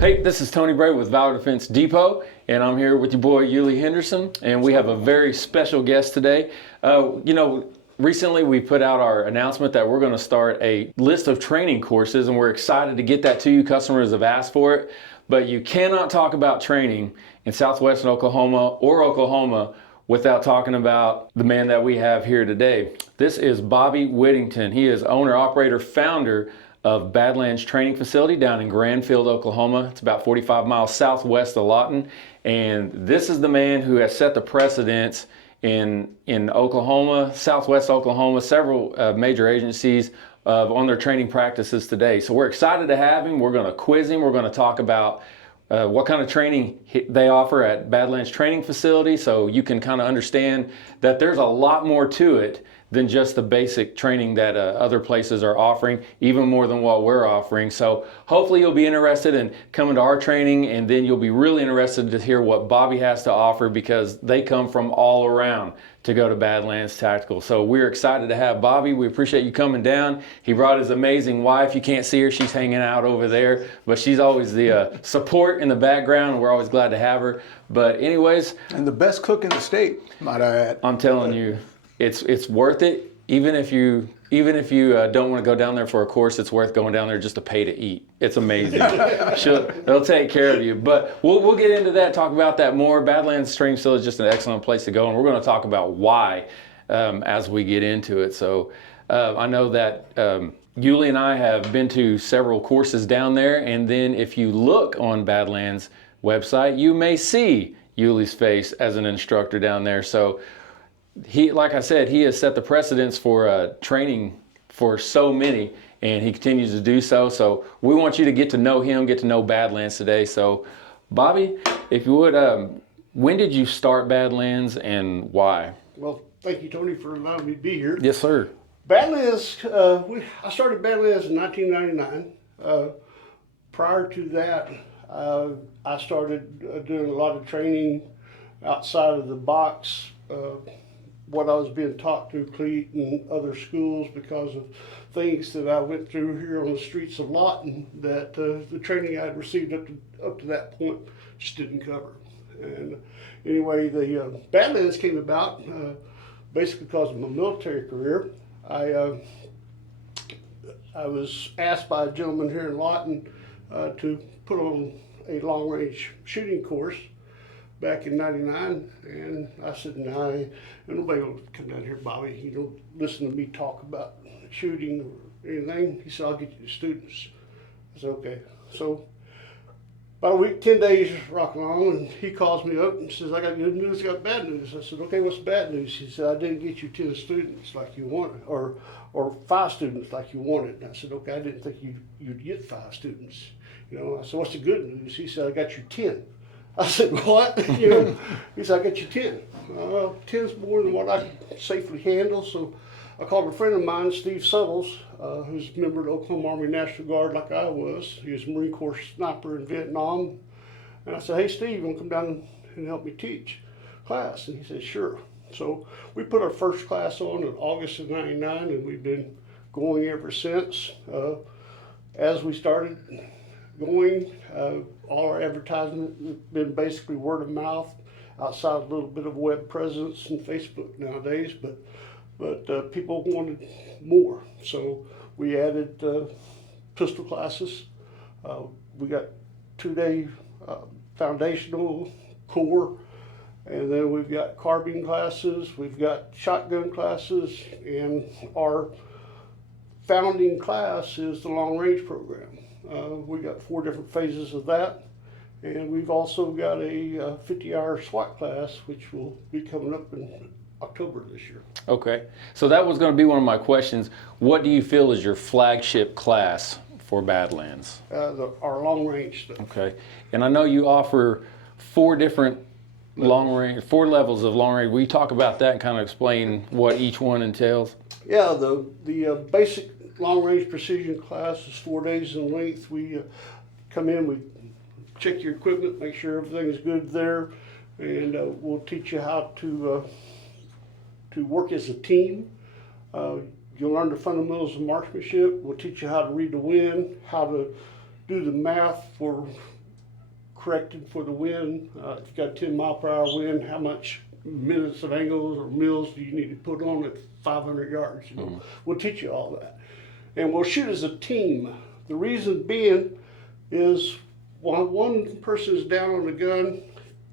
Hey, this is Tony Bray with Valor Defense Depot, and I'm here with your boy Yuli Henderson, and we have a very special guest today. Recently we put out our announcement that we're going to start a list of training courses, and we're excited to get that to you. Customers have asked for it, but you cannot talk about training in southwestern Oklahoma or Oklahoma without talking about the man that we have here today. This is Bobby Whittington. He is owner, operator, founder of Badlands Training Facility down in Grandfield, Oklahoma. It's about 45 miles southwest of Lawton. And this is the man who has set the precedence in Oklahoma, southwest Oklahoma, several major agencies on their training practices today. So we're excited to have him. We're going to quiz him. We're going to talk about what kind of training they offer at Badlands Training Facility, so you can kind of understand that there's a lot more to it than just the basic training that other places are offering, even more than what we're offering. So hopefully you'll be interested in coming to our training, and then you'll be really interested to hear what Bobby has to offer, because they come from all around to go to Badlands Tactical. So we're excited to have Bobby. We appreciate you coming down. He brought his amazing wife. You can't see her, she's hanging out over there, but she's always the support in the background, and we're always glad to have her. But anyways. And the best cook in the state, might I add. I'm telling you, it's worth it. Even if you don't want to go down there for a course, it's worth going down there just to pay to eat. It's amazing. They'll take care of you. But we'll get into that, talk about that more. Badlands Training Facility is just an excellent place to go, and we're going to talk about why as we get into it. So I know that Yuli and I have been to several courses down there, and then if you look on Badlands website, you may see Yuli's face as an instructor down there. So he, like I said, he has set the precedence for training for so many, and he continues to do so. So we want you to get to know him, get to know Badlands today. So Bobby, if you would, when did you start Badlands and why? Well, thank you, Tony, for allowing me to be here. Yes, sir. Badlands, I started Badlands in 1999. Prior to that, I started doing a lot of training outside of the box, what I was being taught through CLEAT and other schools, because of things that I went through here on the streets of Lawton that the training I had received up to that point just didn't cover. And anyway, the Badlands came about basically because of my military career. I was asked by a gentleman here in Lawton to put on a long-range shooting course back in '99, and I said, "No, nobody will come down here, Bobby. You don't listen to me talk about shooting or anything." He said, "I'll get you the students." I said, "Okay." So about a week, 10 days rock along, and he calls me up and says, "I got good news, I got bad news." I said, "Okay, what's the bad news?" He said, "I didn't get you 10 students like you wanted, or 5 students like you wanted." And I said, "Okay, I didn't think you'd get 5 students." I said, "What's the good news?" He said, "I got you 10. I said, "What?" He said, "I got you 10. 10's more than what I can safely handle." So I called a friend of mine, Steve Suttles, who's a member of the Oklahoma Army National Guard like I was. He was a Marine Corps sniper in Vietnam. And I said, "Hey, Steve, you want to come down and help me teach class?" And he said, "Sure." So we put our first class on in August of '99, and we've been going ever since. As we started going, all our advertisement has been basically word of mouth, outside a little bit of web presence and Facebook nowadays, but people wanted more. So we added pistol classes. We got 2-day foundational core, and then we've got carbine classes, we've got shotgun classes, and our founding class is the long range program. We got 4 different phases of that, and we've also got a 50-hour SWAT class, which will be coming up in October this year. Okay, so that was going to be one of my questions. What do you feel is your flagship class for Badlands? Our long range stuff. Okay, and I know you offer 4 different long range, 4 levels of long range. Will you talk about that and kind of explain what each one entails? Yeah, the basic long range precision class is 4 days in length. We come in, we check your equipment, make sure everything's good there, and we'll teach you how to work as a team. You'll learn the fundamentals of marksmanship. We'll teach you how to read the wind, how to do the math for corrected for the wind. If you've got a 10-mile-per-hour wind, how much minutes of angles or mills do you need to put on at 500 yards? We'll teach you all that. And we'll shoot as a team. The reason being is while one person is down on the gun,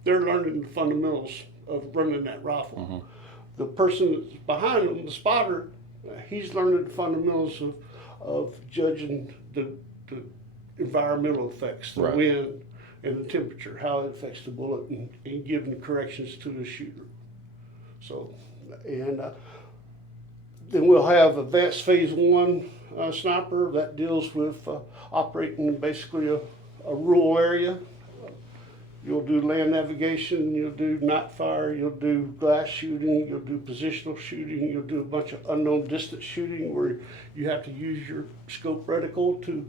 they're learning the fundamentals of running that rifle. The person that's behind them, the spotter, he's learning the fundamentals of judging the environmental effects, the wind and the temperature, how it affects the bullet, and giving corrections to the shooter. So, and then we'll have advanced phase 1 sniper that deals with operating basically a rural area. You'll do land navigation, you'll do night fire, you'll do glass shooting, you'll do positional shooting, you'll do a bunch of unknown distance shooting where you have to use your scope reticle to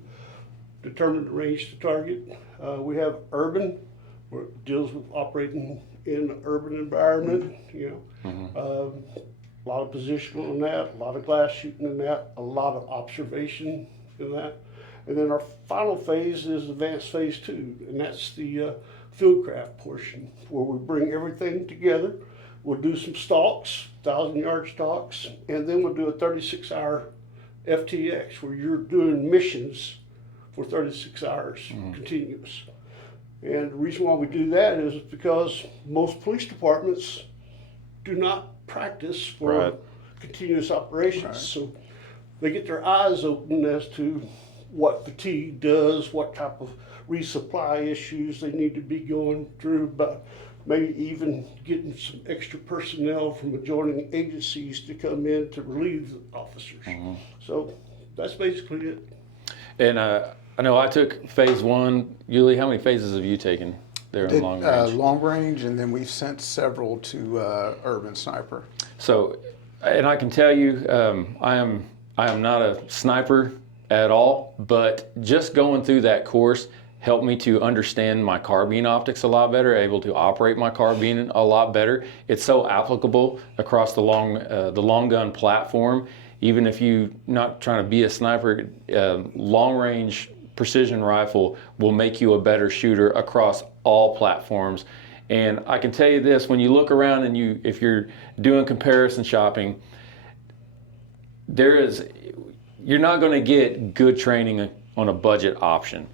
determine the range to target. We have urban, where it deals with operating in an urban environment, a lot of positional in that, a lot of glass shooting in that, a lot of observation in that. And then our final phase is advanced phase 2, and that's the fieldcraft portion, where we bring everything together. We'll do some stalks, 1,000-yard stalks, and then we'll do a 36-hour FTX, where you're doing missions for 36 hours continuous. And the reason why we do that is because most police departments do not practice for continuous operations. So they get their eyes open as to what fatigue does, what type of resupply issues they need to be going through, but maybe even getting some extra personnel from adjoining agencies to come in to relieve the officers. So that's basically it. And I know I took phase 1. Yulie, how many phases have you taken there in long range? Long range, and then we've sent several to urban sniper. So, and I can tell you, I am not a sniper at all, but just going through that course helped me to understand my carbine optics a lot better, able to operate my carbine a lot better. It's so applicable across the long gun platform. Even if you're not trying to be a sniper, long range precision rifle will make you a better shooter across all platforms. And I can tell you this, when you look around and if you're doing comparison shopping, you're not going to get good training on a budget option.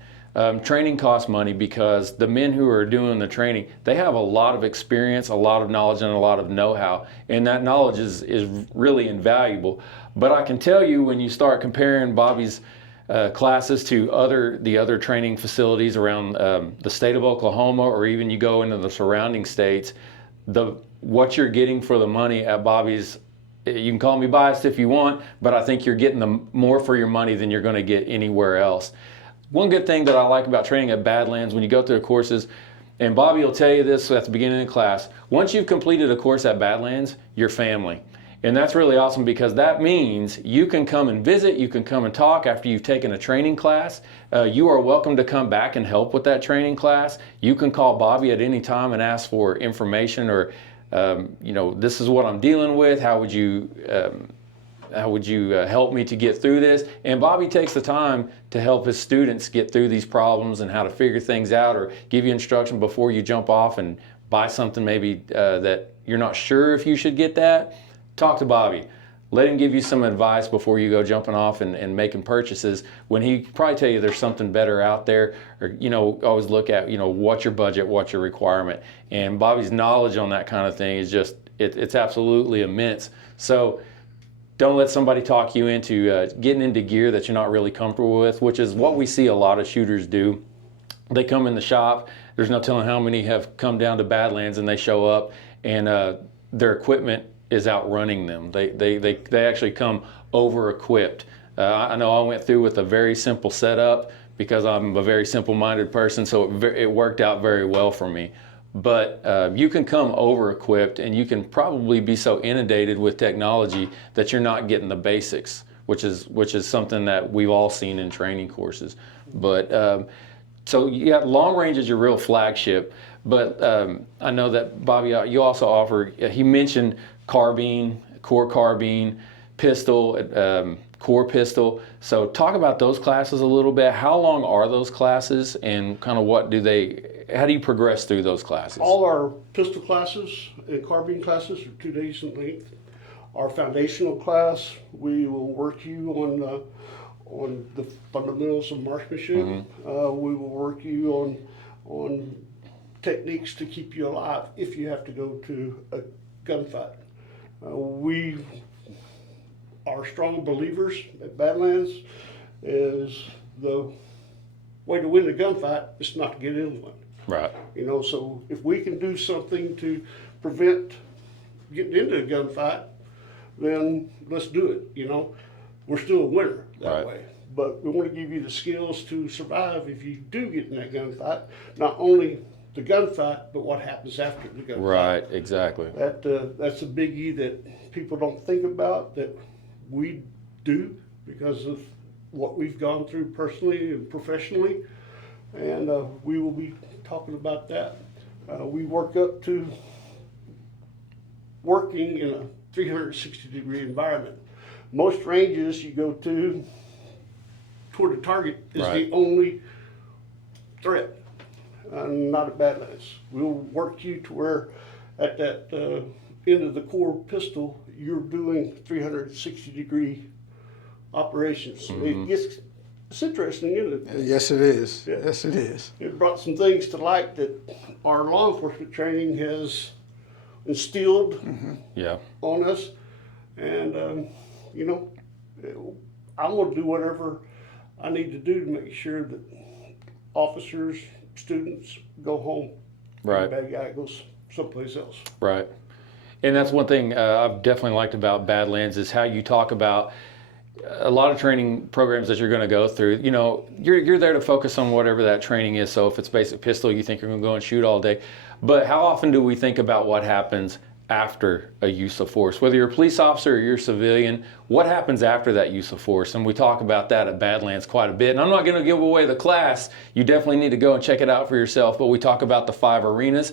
Training costs money because the men who are doing the training, they have a lot of experience, a lot of knowledge, and a lot of know-how, and that knowledge is really invaluable. But I can tell you, when you start comparing Bobby's classes to the other training facilities around the state of Oklahoma, or even you go into the surrounding states, what you're getting for the money at Bobby's, you can call me biased if you want, but I think you're getting more for your money than you're going to get anywhere else. One good thing that I like about training at Badlands, when you go through the courses, and Bobby will tell you this at the beginning of the class, once you've completed a course at Badlands, you're family. And that's really awesome, because that means you can come and visit, you can come and talk after you've taken a training class. You are welcome to come back and help with that training class. You can call Bobby at any time and ask for information, or this is what I'm dealing with. How would you help me to get through this? And Bobby takes the time to help his students get through these problems and how to figure things out, or give you instruction before you jump off and buy something maybe that you're not sure if you should get that. Talk to Bobby. Let him give you some advice before you go jumping off and making purchases, when he probably tell you there's something better out there. Or, always look at, what's your budget, what's your requirement. And Bobby's knowledge on that kind of thing is just, it's absolutely immense. So don't let somebody talk you into getting into gear that you're not really comfortable with, which is what we see a lot of shooters do. They come in the shop, there's no telling how many have come down to Badlands, and they show up and their equipment is outrunning them. They actually come over-equipped. I know I went through with a very simple setup because I'm a very simple-minded person, so it worked out very well for me. But you can come over-equipped, and you can probably be so inundated with technology that you're not getting the basics, which is something that we've all seen in training courses. But so long range is your real flagship. But I know that Bobby, you also offer. He mentioned carbine, core carbine, pistol, core pistol. So talk about those classes a little bit. How long are those classes, and kind of how do you progress through those classes? All our pistol classes and carbine classes are 2 days in length. Our foundational class, we will work you on the fundamentals of marksmanship. We will work you on techniques to keep you alive if you have to go to a gunfight. We are strong believers at Badlands is the way to win a gunfight is not to get in one. Right. You know, so if we can do something to prevent getting into a gunfight, then let's do it. You know, we're still a winner that way. But we want to give you the skills to survive if you do get in that gunfight. Not only the gunfight, but what happens after the gunfight. Right, exactly. That's a biggie that people don't think about, that we do because of what we've gone through personally and professionally. And we will be talking about that. We work up to working in a 360-degree environment. Most ranges you go to toward the target is the only threat, not at Badlands. We'll work you to where at that end of the core pistol, you're doing 360-degree operations. It's interesting, isn't it? Yes, it is. Yeah. Yes, it is. It brought some things to light that our law enforcement training has instilled on us. And, you know, I'm going to do whatever I need to do to make sure that officers, students go home. Right. And the bad guy goes someplace else. Right. And that's one thing I've definitely liked about Badlands is how you talk about a lot of training programs that you're going to go through. You know, you're there to focus on whatever that training is. So if it's basic pistol, you think you're going to go and shoot all day. But how often do we think about what happens after a use of force? Whether you're a police officer or you're a civilian, what happens after that use of force? And we talk about that at Badlands quite a bit. And I'm not going to give away the class. You definitely need to go and check it out for yourself. But we talk about the 5 arenas.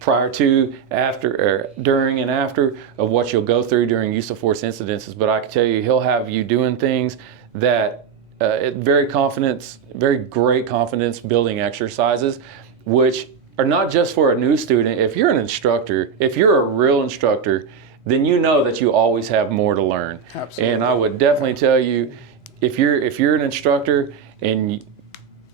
Prior to, after, or during and after of what you'll go through during use of force incidences. But I can tell you, he'll have you doing things that very great confidence building exercises, which are not just for a new student. If you're an instructor, if you're a real instructor, then you know that you always have more to learn. Absolutely. And I would definitely tell you, if you're an instructor and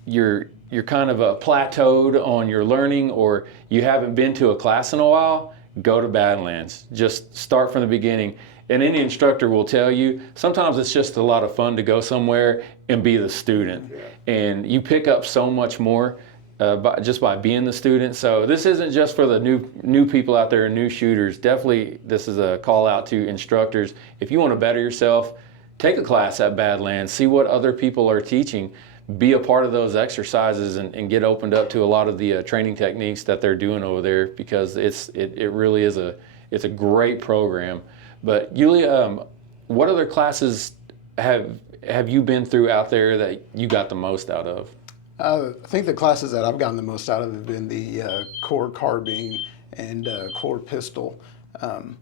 you're kind of plateaued on your learning, or you haven't been to a class in a while, go to Badlands. Just start from the beginning. And any instructor will tell you, sometimes it's just a lot of fun to go somewhere and be the student. And you pick up so much more just by being the student. So this isn't just for the new people out there and new shooters. Definitely, this is a call out to instructors. If you want to better yourself, take a class at Badlands, see what other people are teaching. Be a part of those exercises and get opened up to a lot of the training techniques that they're doing over there, because it really is a great program. But Yulia, what other classes have you been through out there that you got the most out of? I think the classes that I've gotten the most out of have been the core carbine and core pistol, and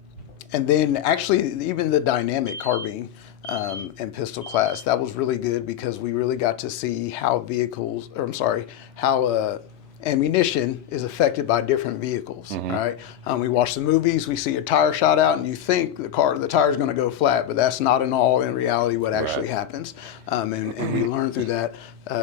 then actually even the dynamic carbine. And pistol class. That was really good because we really got to see how ammunition is affected by different vehicles, right? We watch the movies, we see a tire shot out, and you think the tire is going to go flat, but that's not in reality what actually happens. And we learned through that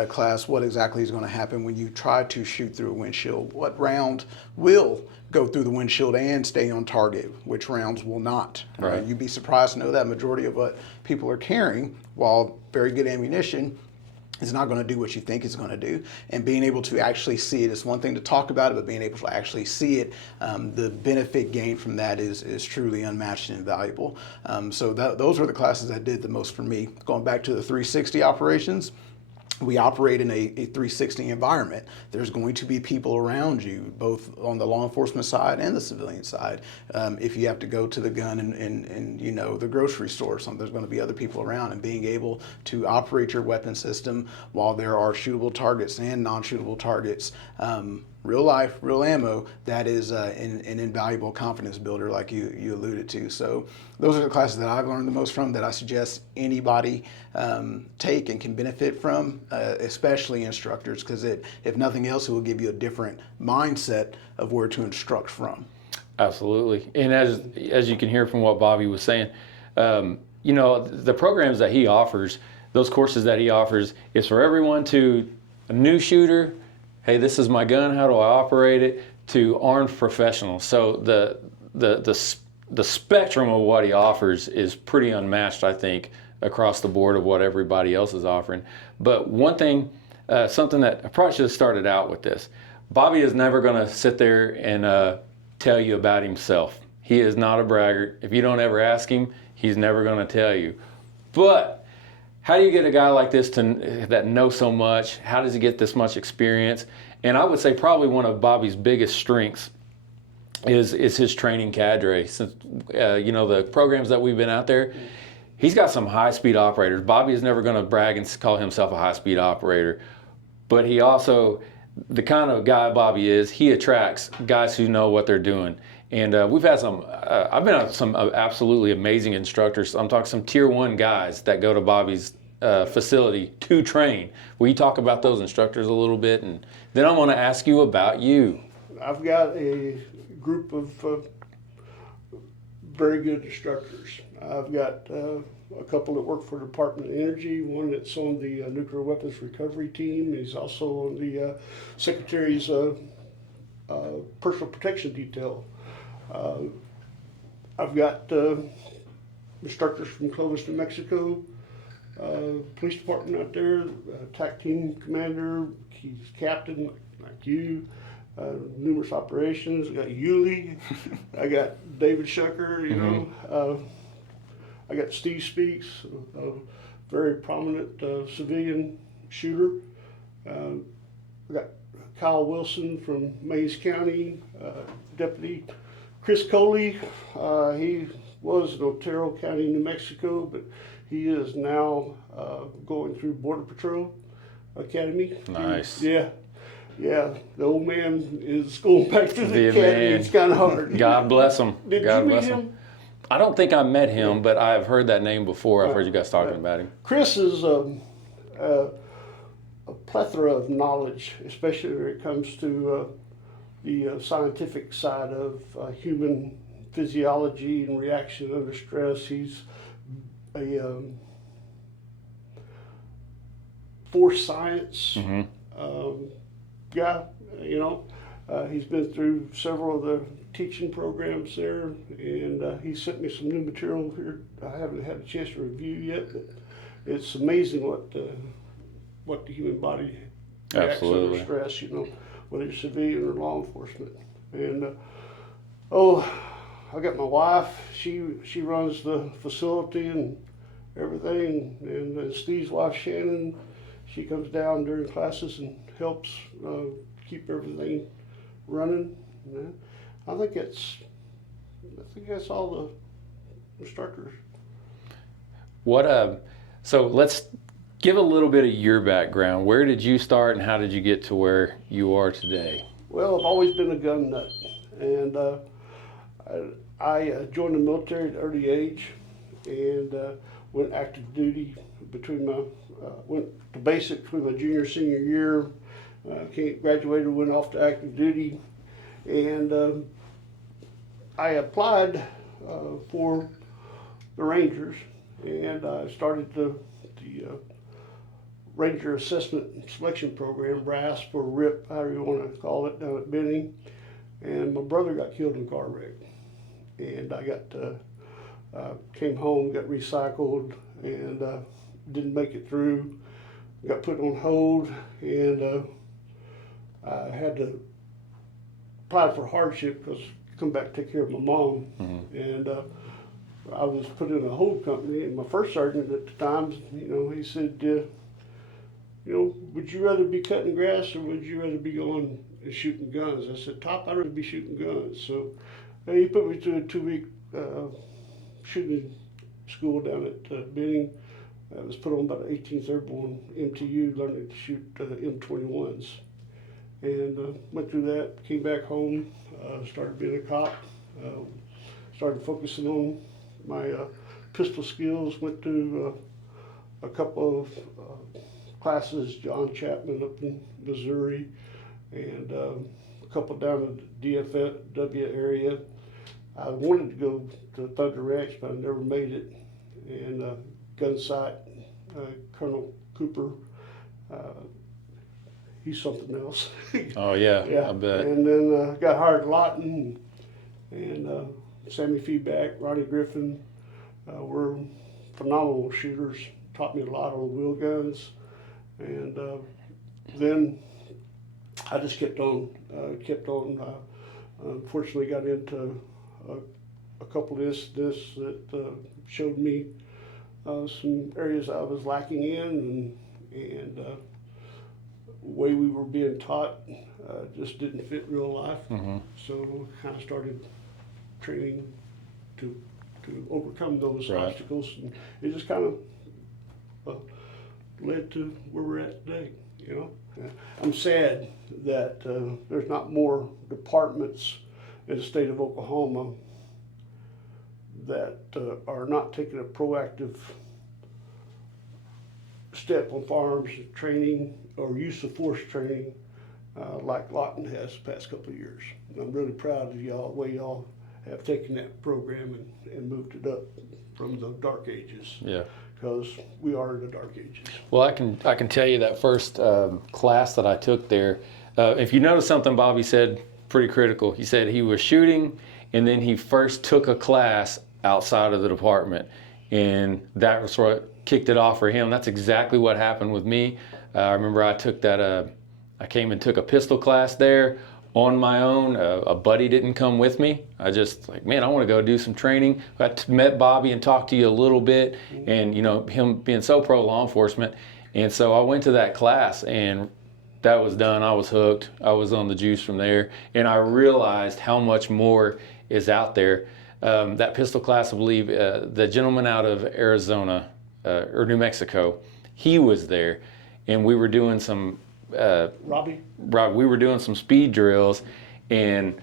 class what exactly is going to happen when you try to shoot through a windshield. What round will go through the windshield and stay on target, which rounds will not. Right. You'd be surprised to know that majority of what people are carrying, while very good ammunition, is not going to do what you think it's going to do. And being able to actually see it is one thing to talk about it, but being able to actually see it, the benefit gained from that is truly unmatched and invaluable. So those were the classes that did the most for me. Going back to the 360 operations, we operate in a 360 environment. There's going to be people around you, both on the law enforcement side and the civilian side. If you have to go to the gun and you know, the grocery store or something, there's going to be other people around, and being able to operate your weapon system while there are shootable targets and non-shootable targets real life, real ammo, that is an invaluable confidence builder like you alluded to. So those are the classes that I've learned the most from, that I suggest anybody take and can benefit from, especially instructors, because if nothing else, it will give you a different mindset of where to instruct from. Absolutely. And as you can hear from what Bobby was saying, the programs that he offers, those courses that he offers, is for everyone, to a new shooter, hey, this is my gun, how do I operate it, to armed professionals. So the spectrum of what he offers is pretty unmatched, I think, across the board of what everybody else is offering. But one thing, something that I probably should have started out with this, Bobby is never going to sit there and tell you about himself. He is not a braggart. If you don't ever ask him, he's never going to tell you. But how do you get a guy like this that knows so much? How does he get this much experience? And I would say probably one of Bobby's biggest strengths is his training cadre. Since the programs that we've been out there, he's got some high-speed operators. Bobby is never going to brag and call himself a high-speed operator, but he also, the kind of guy Bobby is, he attracts guys who know what they're doing. And we've had I've been on some absolutely amazing instructors. I'm talking some tier 1 guys that go to Bobby's facility to train. Will you talk about those instructors a little bit? And then I'm going to ask you about you. I've got a group of very good instructors. I've got a couple that work for the Department of Energy, one that's on the nuclear weapons recovery team. He's also on the Secretary's personal protection detail. I've got instructors from Clovis, New Mexico, police department out there, TAC team commander, he's captain like you, numerous operations. I got Yuli, I got David Shucker, I got Steve Speaks, a very prominent civilian shooter. I got Kyle Wilson from Mays County, Deputy Chris Coley. He was in Otero County, New Mexico, but he is now going through Border Patrol Academy. Nice. Yeah. The old man is going back to the academy. Man. It's kind of hard. God bless him. Did God you meet bless him? I don't think I met him, but I've heard that name before. I've heard you guys talking about him. Chris is a plethora of knowledge, especially when it comes to the scientific side of human physiology and reaction under stress. He's a force science guy, he's been through several of the teaching programs there, and he sent me some new material here. I haven't had a chance to review yet, but it's amazing what the human body reacts under stress, whether you're civilian or law enforcement. And I got my wife, she runs the facility and everything, and Steve's wife Shannon, she comes down during classes and helps keep everything running. I think that's all the instructors. So let's give a little bit of your background. Where did you start, and how did you get to where you are today? Well, I've always been a gun nut, and I joined the military at an early age, and went active duty went to basic between my junior and senior year. Graduated, went off to active duty, and I applied for the Rangers, and I started the Ranger Assessment and Selection Program, RASP or RIP, however you want to call it, down at Benning. And my brother got killed in a car wreck, and I came home, got recycled, and didn't make it through. Got put on hold, and I had to apply for hardship because I come back to take care of my mom. And I was put in a hold company, and my first sergeant at the time, he said, would you rather be cutting grass or would you rather be going and shooting guns? I said, Top, I'd rather be shooting guns. So he put me through a 2-week shooting school down at Benning. I was put on by the 18th Airborne MTU, learning to shoot M21s. and went through that, came back home, started being a cop, started focusing on my pistol skills, went to a couple of classes, John Chapman up in Missouri, and a couple down in the DFW area. I wanted to go to Thunder Ranch, but I never made it. And gun sight, Colonel Cooper, he's something else. Oh yeah, Yeah, I bet. and then got hired at Lawton, and Sammy Feedback, Ronnie Griffin were phenomenal shooters. Taught me a lot on wheel guns, and then I just kept on. Unfortunately, got into a couple of incidents that showed me some areas I was lacking in, and the way we were being taught just didn't fit real life. Mm-hmm. So kind of started training to overcome those Right. obstacles, and it just kind of led to where we're at today. You know, I'm sad that there's not more departments in the state of Oklahoma that are not taking a proactive step on firearms training or use of force training like Lawton has the past couple of years. And I'm really proud of y'all, the way y'all have taken that program and moved it up from the dark ages. Yeah. Because we are in the dark ages. Well, I can tell you that first class that I took there. If you notice something Bobby said, pretty critical. He said he was shooting, and then he first took a class outside of the department, and that was what kicked it off for him. That's exactly what happened with me. I remember I took that. I came and took a pistol class there on my own. A buddy didn't come with me. I just like, man, I want to go do some training. I met Bobby and talked to you a little bit, and you know, him being so pro law enforcement, and so I went to that class, and that was done. I was hooked. I was on the juice from there, and I realized how much more is out there. That pistol class, I believe, the gentleman out of Arizona or New Mexico, he was there, and we were doing some. Robbie? We were doing some speed drills, and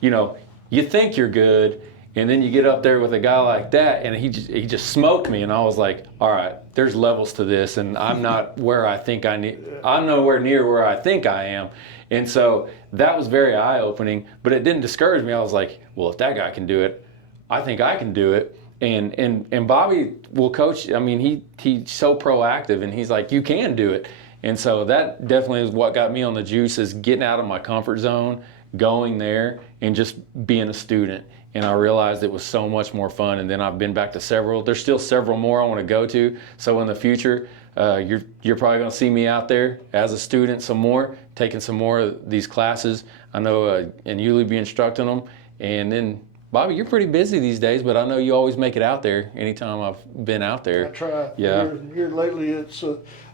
you know, you think you're good, and then you get up there with a guy like that, and he just smoked me, and I was like, all right, there's levels to this, and I'm not where I think I need. I'm nowhere near where I think I am, and so that was very eye-opening. But it didn't discourage me. I was like, well, if that guy can do it, I think I can do it. And Bobby will coach. I mean, he's so proactive, and he's like, you can do it. And so that definitely is what got me on the juice, is getting out of my comfort zone, going there, and just being a student. And I realized it was so much more fun. And then I've been back to several. There's still several more I want to go to. So in the future, you're probably going to see me out there as a student some more, taking some more of these classes. I know, and Yulie be instructing them. And then, Bobby, you're pretty busy these days, but I know you always make it out there anytime I've been out there. I try. Yeah. Here lately, it's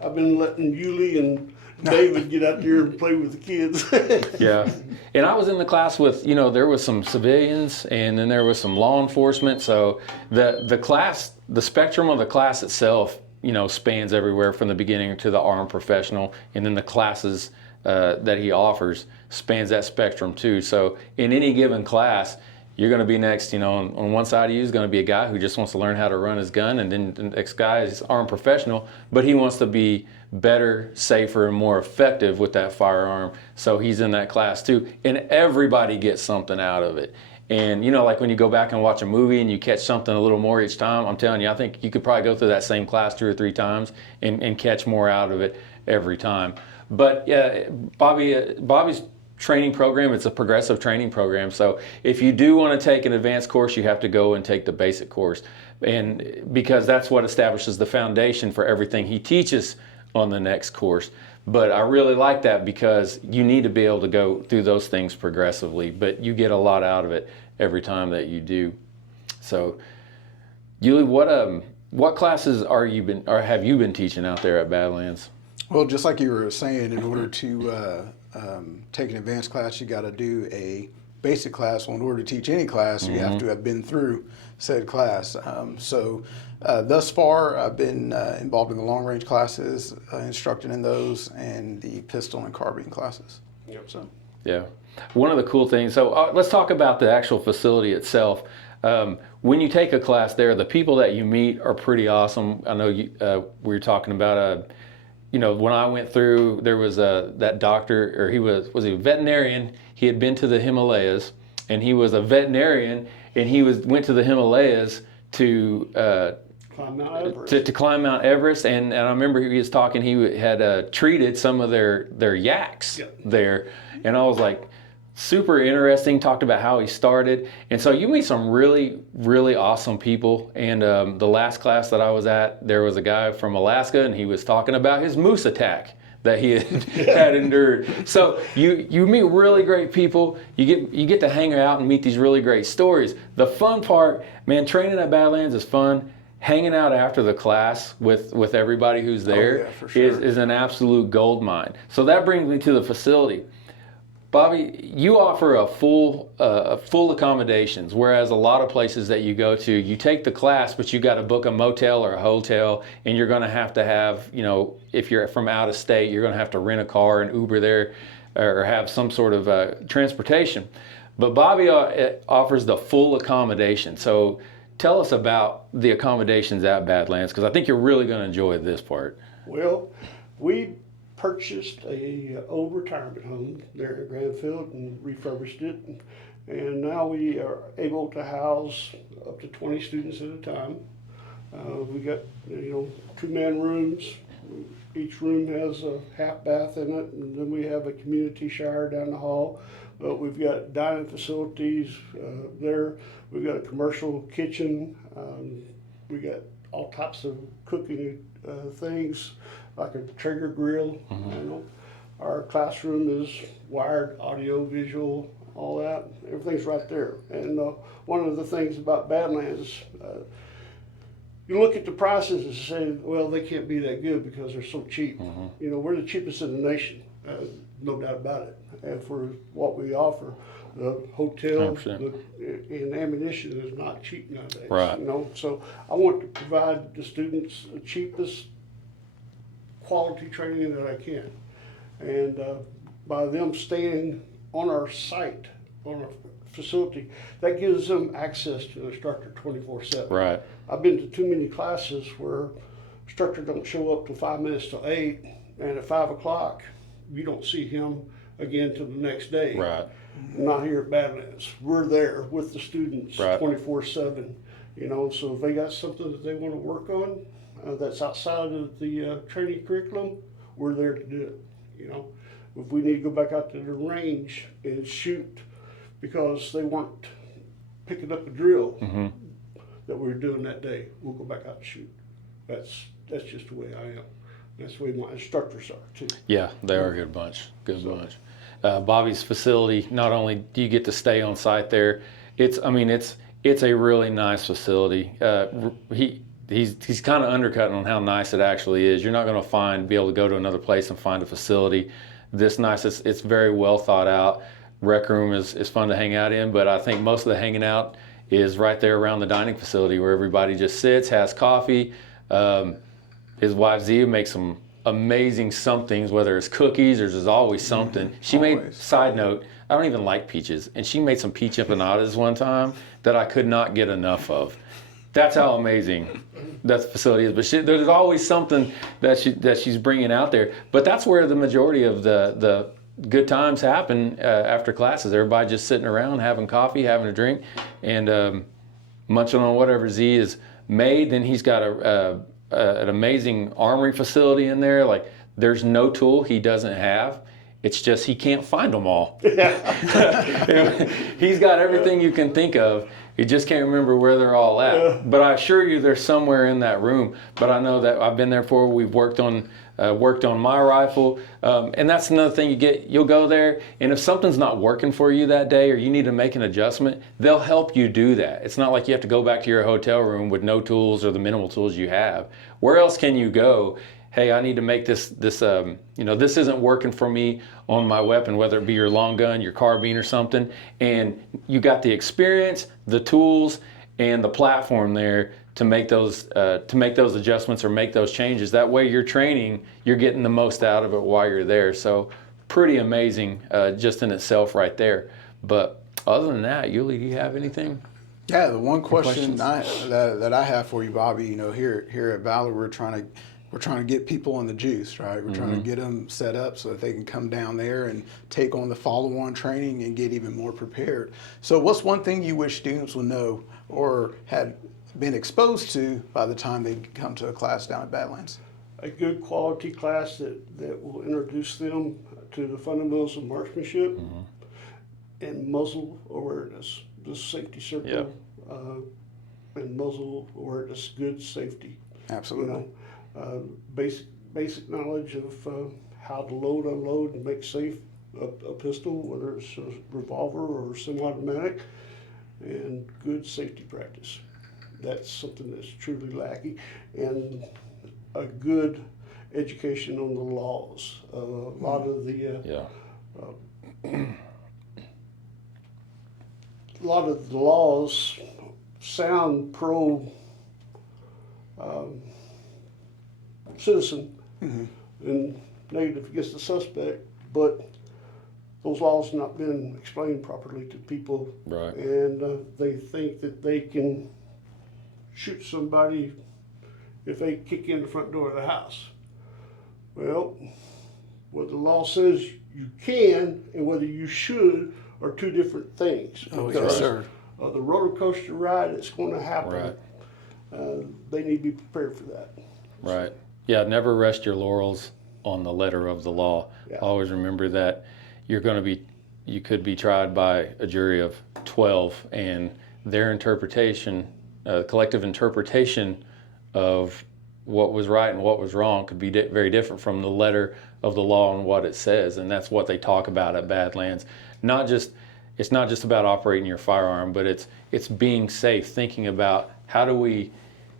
I've been letting Yulie and David get out there and play with the kids. Yeah. And I was in the class with, you know, there was some civilians, and then there was some law enforcement. So the class, the spectrum of the class itself, you know, spans everywhere from the beginning to the armed professional, and then the classes that he offers spans that spectrum too. So in any given class, you're going to be next, you know, on one side of you is going to be a guy who just wants to learn how to run his gun, and then the next guy is armed professional, but he wants to be better, safer, and more effective with that firearm. So he's in that class too, and everybody gets something out of it. And you know, like when you go back and watch a movie and you catch something a little more each time, I'm telling you, I think you could probably go through that same class 2 or 3 times and catch more out of it every time. But yeah, Bobby's training program, it's a progressive training program. So if you do want to take an advanced course, you have to go and take the basic course, and because that's what establishes the foundation for everything he teaches on the next course. But I really like that, because you need to be able to go through those things progressively, but you get a lot out of it every time that you do. So Yulie, what classes have you been teaching out there at Badlands? Well, just like you were saying, in order to take an advanced class, you got to do a basic class. Well, in order to teach any class, you have to have been through said class. So thus far, I've been involved in the long range classes, instructing in those, and the pistol and carbine classes. So. Yeah. One of the cool things, so let's talk about the actual facility itself. When you take a class there, the people that you meet are pretty awesome. I know we were talking about, when I went through, there was that doctor, or he was he a veterinarian? He had been to the Himalayas, and he was a veterinarian, and he went to the Himalayas to Climb Mount Everest. to climb Mount Everest, and I remember he was talking. He had treated some of their yaks there, and I was like, super interesting. Talked about how he started, and so you meet some really, really awesome people. And the last class that I was at, there was a guy from Alaska, and he was talking about his moose attack that he had endured. So you meet really great people. You get to hang out and meet these really great stories. The fun part, man, training at Badlands is fun. Hanging out after the class with everybody who's there for sure. is an absolute gold mine. So that brings me to the facility. Bobby, you offer a full accommodations, whereas a lot of places that you go to, you take the class, but you got to book a motel or a hotel, and you're going to have, if you're from out of state, you're going to have to rent a car and Uber there, or have some sort of transportation. But Bobby offers the full accommodation. So tell us about the accommodations at Badlands, because I think you're really going to enjoy this part. Well, we purchased a old retirement home there at Grandfield and refurbished it, and now we are able to house up to 20 students at a time. We got 2-man rooms. Each room has a half bath in it, and then we have a community shower down the hall. But we've got dining facilities there. We've got a commercial kitchen. We got all types of cooking things, like a Traeger grill. Our classroom is wired, audio, visual, all that. Everything's right there. And one of the things about Badlands, you look at the prices and say, well, they can't be that good because they're so cheap. We're the cheapest in the nation, no doubt about it. And for what we offer, the hotel and ammunition is not cheap nowadays. Right. So I want to provide the students the cheapest quality training that I can. And by them staying on our site, on our facility, that gives them access to the instructor 24/7. Right. I've been to too many classes where instructor don't show up till 5 minutes till 8, and at 5 o'clock, you don't see him again till the next day. Right. Not here at Badlands. We're there with the students Right. 24/7. So if they got something that they want to work on that's outside of the training curriculum, we're there to do it. If we need to go back out to the range and shoot because they weren't picking up a drill that we were doing that day, we'll go back out and shoot. That's just the way I am. That's the way my instructors are too. Yeah, they are a good bunch. Bunch. Bobby's facility, not only do you get to stay on site there, it's a really nice facility. He's kind of undercutting on how nice it actually is. You're not going to be able to go to another place and find a facility this nice. It's very well thought out. Rec room is fun to hang out in, but I think most of the hanging out is right there around the dining facility where everybody just sits, has coffee. His wife Zia makes some amazing somethings, whether it's cookies or there's always something. She made, side note, I don't even like peaches, and she made some peach empanadas one time that I could not get enough of. That's how amazing that facility is. But there's always something that she's bringing out there. But that's where the majority of the good times happen after classes. Everybody just sitting around having coffee, having a drink, and munching on whatever Z is made. Then he's got an amazing armory facility in there. Like, there's no tool he doesn't have. It's just he can't find them all. He's got everything you can think of. You just can't remember where they're all at. But I assure you they're somewhere in that room. But I know that I've been there before. We've worked on my rifle. And that's another thing you'll go there, and if something's not working for you that day or you need to make an adjustment, they'll help you do that. It's not like you have to go back to your hotel room with no tools or the minimal tools you have. Where else can you go? Hey, I need to make this isn't working for me on my weapon, whether it be your long gun, your carbine or something. And you got the experience, the tools, and the platform there to make those adjustments or make those changes. That way you're training, you're getting the most out of it while you're there. So pretty amazing just in itself right there. But other than that, Yuli, do you have anything? Yeah, the one question questions? that I have for you, Bobby, here at Valor, we're trying to get people on the juice, right? We're trying to get them set up so that they can come down there and take on the follow-on training and get even more prepared. So what's one thing you wish students would know or had been exposed to by the time they come to a class down at Badlands? A good quality class that will introduce them to the fundamentals of marksmanship and muzzle awareness, the safety circle, and muzzle awareness, good safety. Absolutely. Basic knowledge of how to load, unload, and make safe a pistol, whether it's a revolver or semi-automatic, and good safety practice. That's something that's truly lacking, and a good education on the laws. A lot of the a lot of the laws sound pro citizen and negative against the suspect, but those laws have not been explained properly to people, Right. and they think that they can shoot somebody if they kick in the front door of the house. Well, what the law says you can and whether you should are two different things. Oh, Because yes, sir. of the roller coaster ride that's going to happen, Right. they need to be prepared for that. Right. Yeah, never rest your laurels on the letter of the law. Yeah. Always remember that you could be tried by a jury of 12, and their interpretation, collective interpretation of what was right and what was wrong could be very different from the letter of the law and what it says. And that's what they talk about at Badlands. It's not just about operating your firearm, but it's being safe, thinking about how do we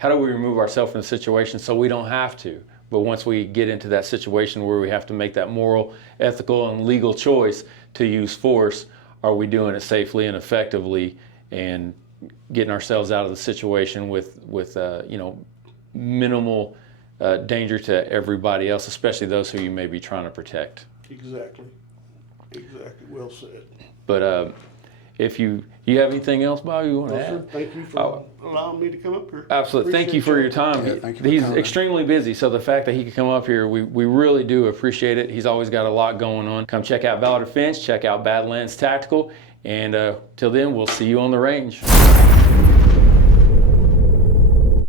remove ourselves from the situation so we don't have to. But once we get into that situation where we have to make that moral, ethical, and legal choice to use force, are we doing it safely and effectively and getting ourselves out of the situation with minimal danger to everybody else, especially those who you may be trying to protect. Exactly. Well said. But if you have anything else, Bobby, you want to Well, sir, add? thank you for allowing me to come up here. Absolutely. Thank you for your time. Yeah, thank you for He's coming. extremely busy, so the fact that he could come up here, we really do appreciate it. He's always got a lot going on. Come check out Valor Defense, check out Badlands Tactical, and till then, we'll see you on the range.